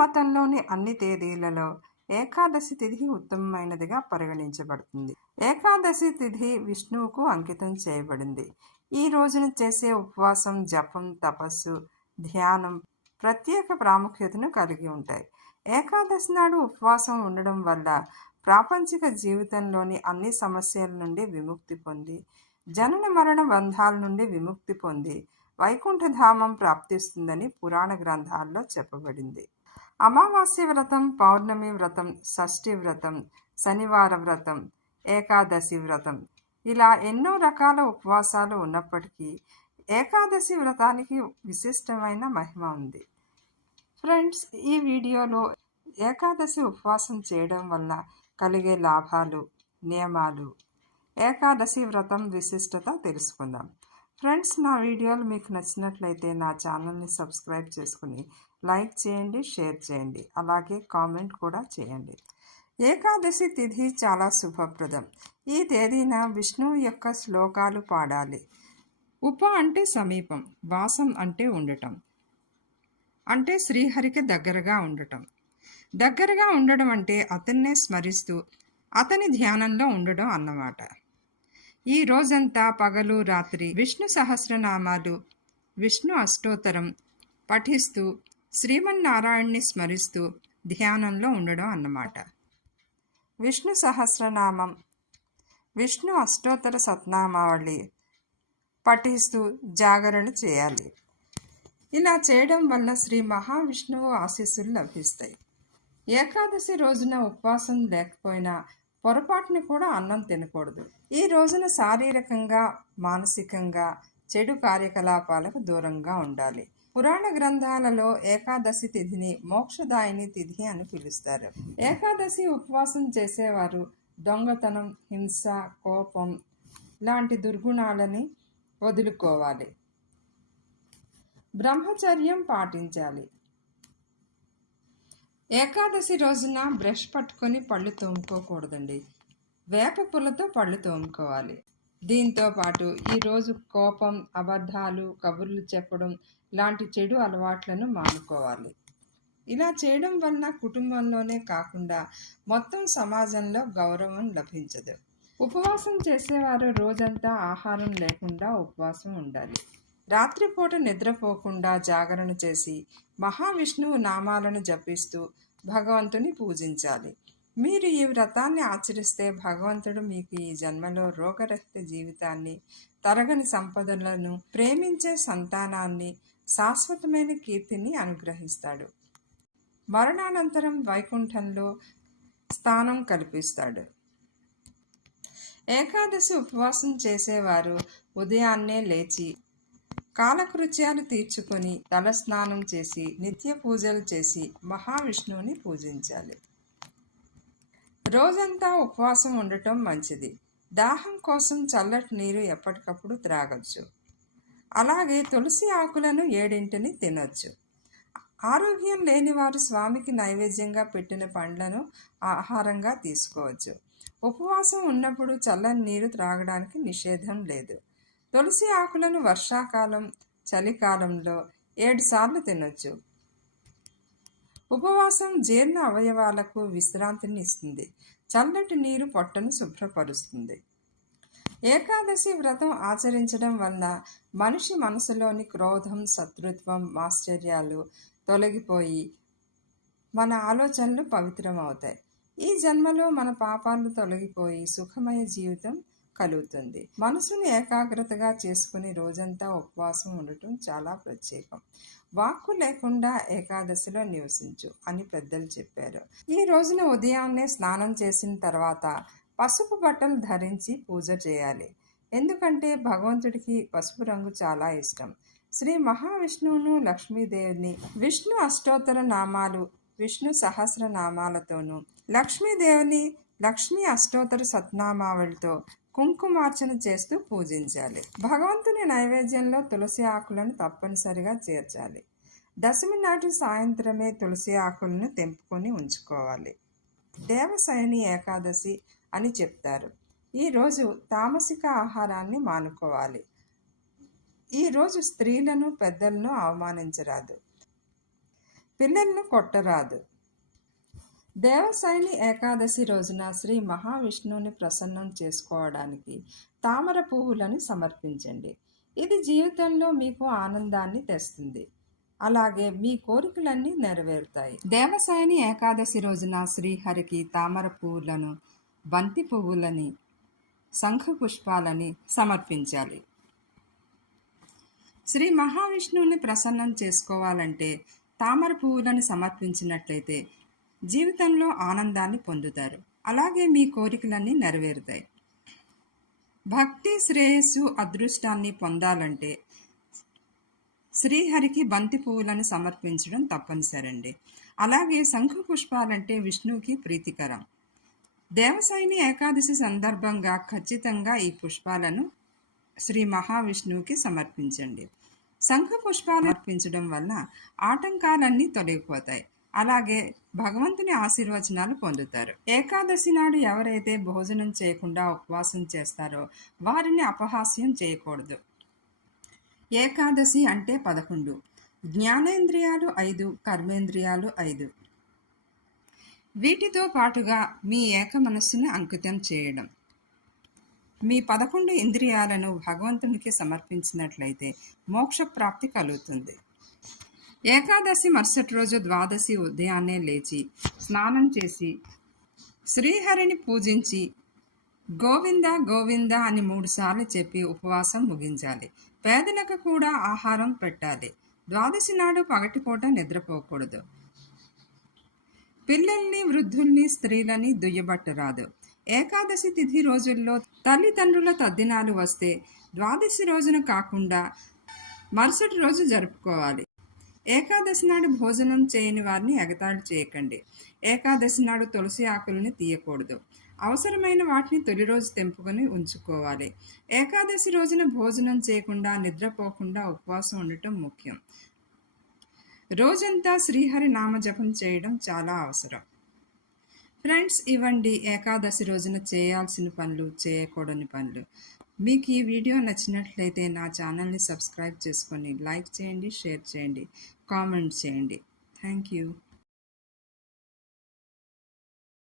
మతంలోని అన్ని తేదీలలో ఏకాదశి తిథి ఉత్తమమైనదిగా పరిగణించబడుతుంది. ఏకాదశి తిథి విష్ణువుకు అంకితం చేయబడింది. ఈ రోజున చేసే ఉపవాసం జపం తపస్సు ధ్యానం ప్రత్యేక ప్రాముఖ్యతను కలిగి ఉంటాయి. ఏకాదశి నాడు ఉపవాసం ఉండడం వల్ల ప్రాపంచిక జీవితంలోని అన్ని సమస్యల నుండి విముక్తి పొంది జనన మరణ బంధాల నుండి విముక్తి పొంది వైకుంఠధామం ప్రాప్తిస్తుందని పురాణ గ్రంథాల్లో చెప్పబడింది. అమావాస్య వ్రతం పౌర్ణమి వ్రతం షష్ఠి వ్రతం శనివార వ్రతం ఏకాదశి వ్రతం. ఇలా ఎన్నో రకాల ఉపవాసాలు ఉన్నప్పటికీ ఏకాదశి వ్రతానికి విశిష్టమైన మహిమ ఉంది. ఫ్రెండ్స్ ఈ వీడియోలో ఏకాదశి ఉపవాసం చేయడం వల్ల కలిగే లాభాలు నియమాలు ఏకాదశి వ్రతం విశిష్టత తెలుసుకుందాం. ఫ్రెండ్స్ నా వీడియోలు మీకు నచ్చినట్లయితే నా ఛానల్ని సబ్స్క్రైబ్ చేసుకుని లైక్ చేయండి షేర్ చేయండి. అలాగే కామెంట్ కూడా చేయండి. ఏకాదశి తిథి చాలా శుభప్రదం. ఈ తేదీన విష్ణువు యొక్క శ్లోకాలు పాడాలి. ఉప అంటే సమీపం వాసం అంటే ఉండటం. అంటే శ్రీహరికి దగ్గరగా ఉండటం. దగ్గరగా ఉండడం అంటే అతన్నే స్మరిస్తూ అతని ధ్యానంలో ఉండడం అన్నమాట. ఈ రోజంతా పగలు రాత్రి విష్ణు సహస్రనామాలు. విష్ణు అష్టోత్తరం. పఠిస్తూ శ్రీమన్నారాయణ్ణి స్మరిస్తూ ధ్యానంలో ఉండడం అన్నమాట. విష్ణు సహస్రనామం. విష్ణు అష్టోత్తర సత్నామావళి. పఠిస్తూ జాగరణ చేయాలి. ఇలా చేయడం వల్ల శ్రీ మహావిష్ణువు ఆశీస్సులు లభిస్తాయి. ఏకాదశి రోజున ఉపవాసం లేకపోయినా పొరపాటుని కూడా అన్నం తినకూడదు. ఈ రోజున శారీరకంగా మానసికంగా చెడు కార్యకలాపాలకు దూరంగా ఉండాలి. పురాణ గ్రంథాలలో ఏకాదశి తిథిని మోక్షదాయిని తిథి అని పిలుస్తారు. ఏకాదశి ఉపవాసం చేసేవారు దొంగతనం హింస కోపం లాంటి దుర్గుణాలని వదులుకోవాలి. బ్రహ్మచర్యం పాటించాలి. ఏకాదశి రోజున బ్రష్ పట్టుకొని పళ్ళు తోముకోకూడదండి. వేప పుల్లతో పళ్ళు తోముకోవాలి. దీంతో పాటు ఈరోజు కోపం అబద్ధాలు కబుర్లు చెప్పడం లాంటి చెడు అలవాట్లను మానుకోవాలి. ఇలా చేయడం వలన కుటుంబంలోనే కాకుండా మొత్తం సమాజంలో గౌరవం లభించదు. ఉపవాసం చేసేవారు రోజంతా ఆహారం లేకుండా ఉపవాసం ఉండాలి. రాత్రిపూట నిద్రపోకుండా జాగరణ చేసి మహావిష్ణువు నామాలను జపిస్తూ భగవంతుని పూజించాలి. మీరు ఈ వ్రతాన్ని ఆచరిస్తే భగవంతుడు మీకు ఈ జన్మలో రోగరహిత జీవితాన్ని తరగని సంపదలను ప్రేమించే సంతానాన్ని శాశ్వతమైన కీర్తిని అనుగ్రహిస్తాడు. మరణానంతరం వైకుంఠంలో స్థానం కల్పిస్తాడు. ఏకాదశి ఉపవాసం చేసేవారు ఉదయాన్నే లేచి కాలకృత్యాలు తీర్చుకొని తలస్నానం చేసి నిత్య పూజలు చేసి మహావిష్ణువుని పూజించాలి. రోజంతా ఉపవాసం ఉండటం మంచిది. దాహం కోసం చల్లటి నీరు ఎప్పటికప్పుడు త్రాగొచ్చు. అలాగే తులసి ఆకులను ఏడింటిని తినొచ్చు. ఆరోగ్యం లేని వారు స్వామికి నైవేద్యంగా పెట్టిన పండ్లను ఆహారంగా తీసుకోవచ్చు. ఉపవాసం ఉన్నప్పుడు చల్లని నీరు త్రాగడానికి నిషేధం లేదు. తులసి ఆకులను వర్షాకాలం చలికాలంలో ఏడు సార్లు తినొచ్చు. ఉపవాసం జీర్ణ అవయవాలకు విశ్రాంతిని ఇస్తుంది. చల్లటి నీరు పొట్టను శుభ్రపరుస్తుంది. ఏకాదశి వ్రతం ఆచరించడం వల్ల మనిషి మనసులోని క్రోధం శత్రుత్వం ఆశ్చర్యాలు తొలగిపోయి మన ఆలోచనలు పవిత్రమవుతాయి. ఈ జన్మలో మన పాపాలు తొలగిపోయి సుఖమయ జీవితం కలుగుతుంది. మనసుని ఏకాగ్రతగా చేసుకుని రోజంతా ఉపవాసం ఉండటం చాలా ప్రత్యేకం. వాక్కు లేకుండా ఏకాదశిలో నివసించు అని పెద్దలు చెప్పారు. ఈ రోజున ఉదయాన్నే స్నానం చేసిన తర్వాత పసుపు బట్టలు ధరించి పూజ చేయాలి. ఎందుకంటే భగవంతుడికి పసుపు రంగు చాలా ఇష్టం. శ్రీ మహావిష్ణువును లక్ష్మీదేవిని విష్ణు అష్టోత్తర నామాలు విష్ణు సహస్ర నామాలతోనూ లక్ష్మీదేవిని లక్ష్మీ అష్టోత్తర సత్నామావళితో కుంకుమార్చన చేస్తూ పూజించాలి. భగవంతుని నైవేద్యంలో తులసి ఆకులను తప్పనిసరిగా చేర్చాలి. దశమి నాటి సాయంత్రమే తులసి ఆకులను తెంపుకొని ఉంచుకోవాలి. దేవశయని ఏకాదశి అని చెప్తారు. ఈరోజు తామసిక ఆహారాన్ని మానుకోవాలి. ఈరోజు స్త్రీలను పెద్దలను అవమానించరాదు. పిల్లలను కొట్టరాదు. దేవసాయిని ఏకాదశి రోజున శ్రీ మహావిష్ణువుని ప్రసన్నం చేసుకోవడానికి తామర పువ్వులను సమర్పించండి. ఇది జీవితంలో మీకు ఆనందాన్ని తెస్తుంది. అలాగే మీ కోరికలన్నీ నెరవేరుతాయి. దేవసాయని ఏకాదశి రోజున శ్రీహరికి తామర పువ్వులను బంతి పువ్వులని శంఖ పుష్పాలని సమర్పించాలి. శ్రీ మహావిష్ణువుని ప్రసన్నం చేసుకోవాలంటే తామర పువ్వులను సమర్పించినట్లయితే జీవితంలో ఆనందాన్ని పొందుతారు. అలాగే మీ కోరికలన్నీ నెరవేరుతాయి. భక్తి శ్రేయస్సు అదృష్టాన్ని పొందాలంటే శ్రీహరికి బంతి పువ్వులను సమర్పించడం తప్పనిసరండి. అలాగే శంఖ పుష్పాలంటే విష్ణువుకి ప్రీతికరం. దేవసాయిని ఏకాదశి సందర్భంగా ఖచ్చితంగా ఈ పుష్పాలను శ్రీ మహావిష్ణువుకి సమర్పించండి. శంఖ పుష్పాలు అర్పించడం వల్ల ఆటంకాలన్నీ తొలగిపోతాయి. అలాగే భగవంతుని ఆశీర్వచనాలు పొందుతారు. ఏకాదశి నాడు ఎవరైతే భోజనం చేయకుండా ఉపవాసం చేస్తారో వారిని అపహాస్యం చేయకూడదు. ఏకాదశి అంటే పదకొండు. జ్ఞానేంద్రియాలు ఐదు కర్మేంద్రియాలు ఐదు. వీటితో పాటుగా మీ ఏక మనస్సును అంకితం చేయడం. మీ పదకొండు ఇంద్రియాలను భగవంతునికి సమర్పించినట్లయితే మోక్ష ప్రాప్తి కలుగుతుంది. ఏకాదశి మరుసటి రోజు ద్వాదశి ఉదయాన్నే లేచి స్నానం చేసి శ్రీహరిని పూజించి గోవింద గోవింద అని మూడుసార్లు చెప్పి ఉపవాసం ముగించాలి. పేదలకు కూడా ఆహారం పెట్టాలి. ద్వాదశి నాడు పగటిపూట నిద్రపోకూడదు. పిల్లల్ని వృద్ధుల్ని స్త్రీలని దుయ్యబట్టరాదు. ఏకాదశి తిథి రోజుల్లో తల్లిదండ్రుల తద్దినాలు వస్తే ద్వాదశి రోజున కాకుండా మరుసటి రోజు జరుపుకోవాలి. ఏకాదశి నాడు భోజనం చేయని వారిని ఎగతాళి చేయకండి. ఏకాదశి నాడు తులసి ఆకులని తీయకూడదు. అవసరమైన వాటిని తొలి రోజు తెంపుకొని ఉంచుకోవాలి. ఏకాదశి రోజున భోజనం చేయకుండా నిద్రపోకుండా ఉపవాసం ఉండటం ముఖ్యం. రోజంతా శ్రీహరి నామజపం చేయడం చాలా అవసరం. ఫ్రెండ్స్ ఇవ్వండి. ఏకాదశి రోజున చేయాల్సిన పనులు చేయకూడని పనులు. మీకు ఈ వీడియో నచ్చినట్లయితే నా ఛానల్ని సబ్స్క్రైబ్ చేసుకొని లైక్ చేయండి షేర్ చేయండి కామెంట్ చేయండి. Thank you.